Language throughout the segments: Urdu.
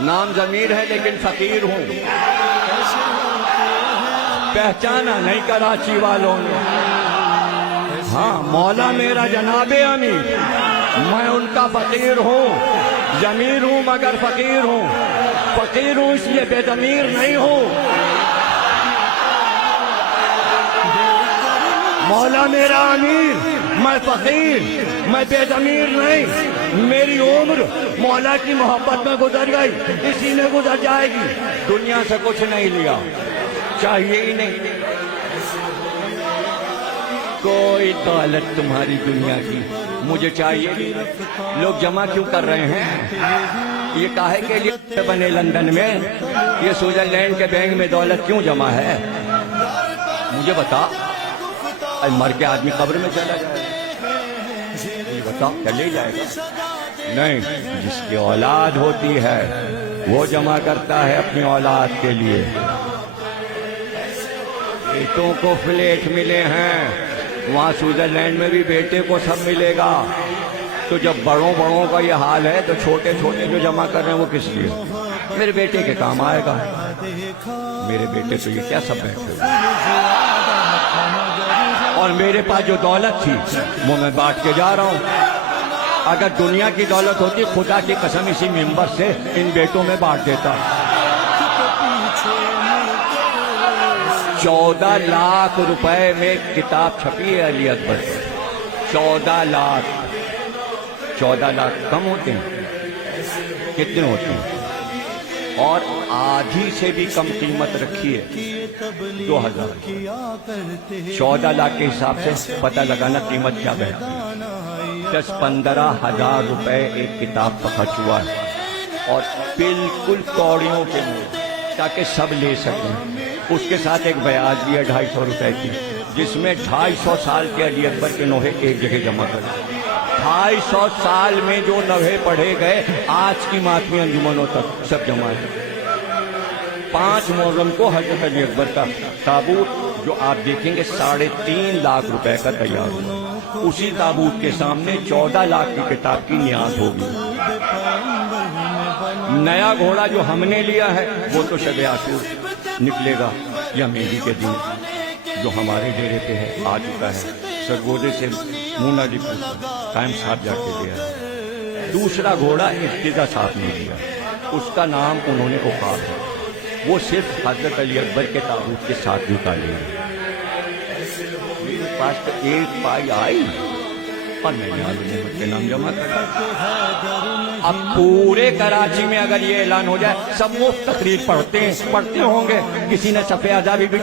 نام ضمیر ہے لیکن فقیر ہوں، پہچانا نہیں کراچی والوں نے۔ ہاں مولا میرا جناب امیر، میں ان کا فقیر ہوں، ضمیر ہوں مگر فقیر ہوں، فقیر ہوں اس لیے بے ضمیر نہیں ہوں۔ مولا میرا امیر، میں فقیر، میں بے ضمیر نہیں، میری عمر مولا کی محبت میں گزر گئی، اسی میں گزر جائے گی۔ دنیا سے کچھ نہیں لیا، چاہیے ہی نہیں کوئی دولت تمہاری دنیا کی، مجھے چاہیے نہیں۔ لوگ جمع کیوں کر رہے ہیں؟ یہ کاہے کے لیے بنے لندن میں؟ یہ سوئٹزرلینڈ کے بینک میں دولت کیوں جمع ہے؟ مجھے بتا، مر کے آدمی قبر میں چلا جائے گا، بتا چلے جائے گا؟ نہیں، جس کی اولاد ہوتی ہے وہ جمع کرتا ہے اپنی اولاد کے لیے۔ بیٹوں کو فلیٹ ملے ہیں، وہاں سوئٹزرلینڈ میں بھی بیٹے کو سب ملے گا۔ تو جب بڑوں کا یہ حال ہے تو چھوٹے جو جمع کر رہے ہیں وہ کس لیے؟ میرے بیٹے کے کام آئے گا، میرے بیٹے تو یہ کیا سب بیٹھے ہوئے، اور میرے پاس جو دولت تھی وہ میں بانٹ کے جا رہا ہوں۔ اگر دنیا کی دولت ہوتی خدا کی قسم اسی ممبر سے ان بیٹوں میں بانٹ دیتا۔ 14 لاکھ روپے میں کتاب چھپی ہے علی اکبر کی، 14 لاکھ۔ 14 لاکھ کم ہوتے ہیں؟ کتنے ہوتے ہیں؟ اور آدھی سے بھی کم قیمت رکھی ہے 2000۔ 14 لاکھ کے حساب سے پتہ لگانا قیمت کیا بہتی ہے۔ 10-15 ہزار روپے ایک کتاب کا خرچ ہوا ہے، اور بالکل کوڑیوں کے منہ تاکہ سب لے سکیں۔ اس کے ساتھ ایک بیاج بھی ہے 250 روپے کی، جس میں 250 سال کے علی اکبر کے نوحے ایک جگہ جمع کریں۔ 250 سال میں جو نوحے پڑھے گئے آج کی ماتمی انجمنوں تک سب جمع ہے۔ 5 محرم کو حضرت علی اکبر کا تابوت جو آپ دیکھیں گے 3.5 لاکھ روپے کا تیار ہوا، اسی تابوت کے سامنے 14 لاکھ کی کتاب کی نیاز ہوگی۔ نیا گھوڑا جو ہم نے لیا ہے وہ تو شب عاشور نکلے گا یا مہندی کے دن جو ہمارے ڈیرے پہ ہے آ چکا ہے، سرگودے سے مونا ڈپو قائم صاحب جا کے لیا ہے۔ دوسرا گھوڑا ارتضا صاحب نے لیا، اس کا نام انہوں نے عقاب ہے، وہ صرف حضرت علی اکبر کے تابوت کے ساتھ نکالے ہیں۔ میرے پاس تو ایک پائی آئی اور میں نے نعمت کے نام جمع کر۔ اب پورے کراچی میں اگر یہ اعلان ہو جائے سب مفت تقریر پڑھتے ہوں گے، کسی نے صفحہ آزادی بھی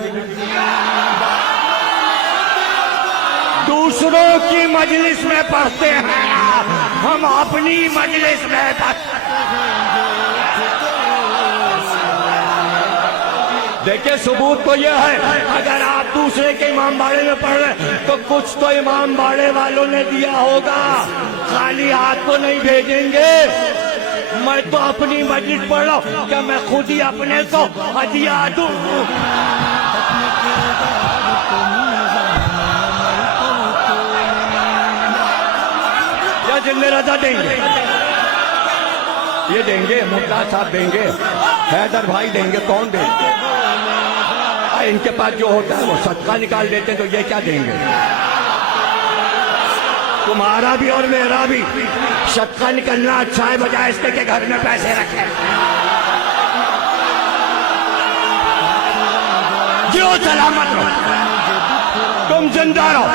دوسروں کی مجلس میں پڑھتے ہیں، ہم اپنی مجلس میں پڑھتے ہیں۔ دیکھیں ثبوت تو یہ ہے، اگر آپ دوسرے کے امام باڑے میں پڑھ رہے ہیں تو کچھ تو امام باڑے والوں نے دیا ہوگا، خالی ہاتھ تو نہیں بھیجیں گے۔ میں تو اپنی مجلس پڑھ رہا ہوں، کیا میں خود ہی اپنے کو ہدیہ دوں؟ یا جن رضا دیں گے، یہ دیں گے، ممتاز صاحب دیں گے، حیدر بھائی دیں گے، کون دیں گے؟ ان کے پاس جو ہوتا ہے وہ صدقہ نکال دیتے ہیں، تو یہ کیا دیں گے؟ تمہارا بھی اور میرا بھی صدقہ نکلنا اچھا ہے، بجائے اس کے کہ گھر میں پیسے رکھیں۔ جیو سلامت رہو، تم زندہ رہو۔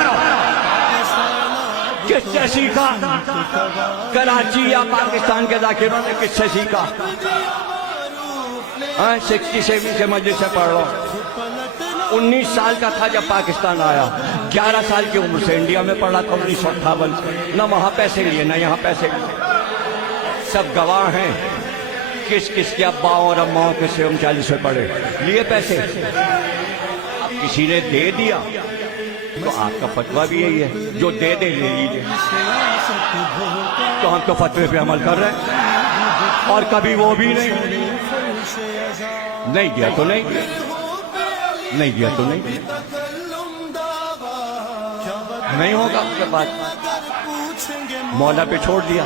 کس سے سیکھا؟ کراچی یا پاکستان کے ذاکروں نے کس سے سیکھا؟ 67 سے مجلس سے پڑھ رہا ہوں، 19 سال کا تھا جب پاکستان آیا، 11 سال کی عمر سے انڈیا میں پڑھا تھا 1958 سے، نہ وہاں پیسے لیے نہ یہاں پیسے لیے، سب گواہ ہیں کس کس کے اباؤں اور اماؤں کے سے 39 میں پڑھے، لیے پیسے، اب کسی نے دے دیا تو آپ کا فتویٰ بھی یہی ہے، جو دے دے لے لیجئے۔ تو ہم تو فتوے پہ عمل کر رہے ہیں، اور کبھی وہ بھی نہیں دیا تو نہیں دیا، نہیں دیا تو نہیں دیا، نہیں ہوگا اس کے بعد مولا پہ چھوڑ دیا۔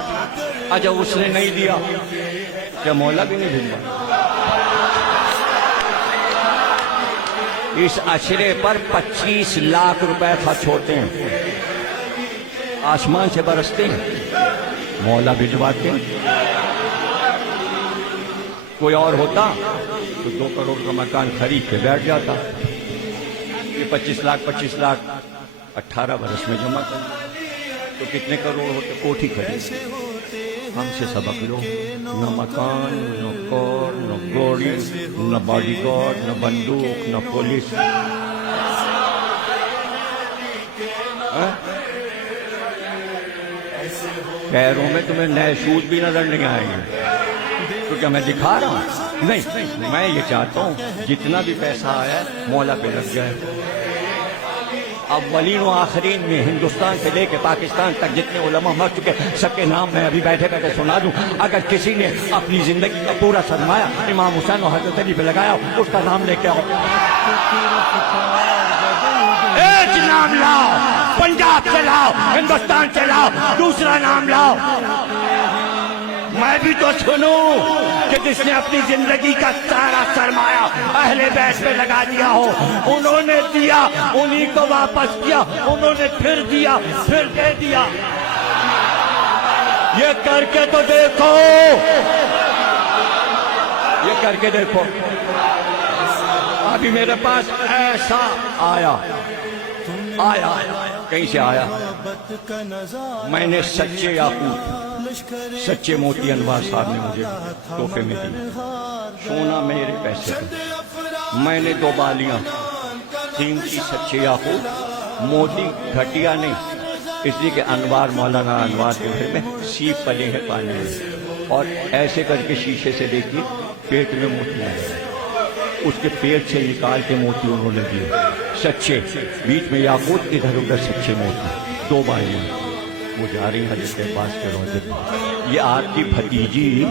اچھا اس نے نہیں دیا، کیا مولا بھی نہیں بھیجوا؟ اس عشرے پر 25 لاکھ روپے خرچ ہوتے ہیں، آسمان سے برستے ہیں، مولا بھجواتے ہیں۔ کوئی اور ہوتا تو 2 کروڑ کا مکان خرید کے بیٹھ جاتا، یہ 25 لاکھ 18 برس میں جمع کر تو کتنے کروڑ ہوتے؟ کوٹھی خرید۔ ہم سے سبق لو، نہ مکان، نہ کار، نہ گاڑی، نہ باڈی گارڈ، نہ بندوق، نہ پولیس۔ پیروں میں تمہیں نئے شوز بھی نظر نہیں آئیں گے، تو کیا میں دکھا رہا ہوں؟ نہیں، میں یہ چاہتا ہوں جتنا بھی پیسہ آیا ہے مولا پہ لگ جائے۔ اولین و آخرین میں ہندوستان سے لے کے پاکستان تک جتنے علماء مر چکے سب کے نام میں ابھی بیٹھے بیٹھے سنا دوں۔ اگر کسی نے اپنی زندگی کا پورا سرمایہ امام حسین اور حضرت علی پہ لگایا اس کا نام لے کے آؤ۔ ایک نام لاؤ، پنجاب سے لاؤ، ہندوستان سے لاؤ، دوسرا نام لاؤ۔ میں بھی تو سنوں کہ جس نے اپنی زندگی کا سارا سرمایہ اہل بیت پہ لگا دیا ہو، انہوں نے دیا، انہی کو واپس کیا، انہوں نے پھر دیا، پھر دے دیا۔ یہ کر کے تو دیکھو، یہ کر کے دیکھو۔ ابھی میرے پاس ایسا آیا کہیں سے آیا، میں نے سچے یاقوت، سچے موتی انوار صاحب نے مجھے تحفے میں دی، سونا میرے پیسے کا۔ میں نے 2 بالیاں قیمتی سچے یاقوت، موتی گھٹیا نہیں، اس لیے کہ انوار مولانا انوار کے گھر میں سیپ پلے ہیں پانی میں، اور ایسے کر کے شیشے سے دیکھی پیٹ میں موتی آئے، اس کے پیٹ سے نکال کے موتی انہوں نے دیے سچے، بیچ میں یاقوت، ادھر ادھر سچے موتی، 2 بالیاں۔ وہ جا رہی حضرت عباس کے روضے پر، یہ آپ کی بھتیجی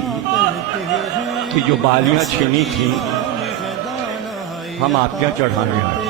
کہ جو بالیاں چھینی تھیں ہم آپ کے یہاں چڑھانے آئے،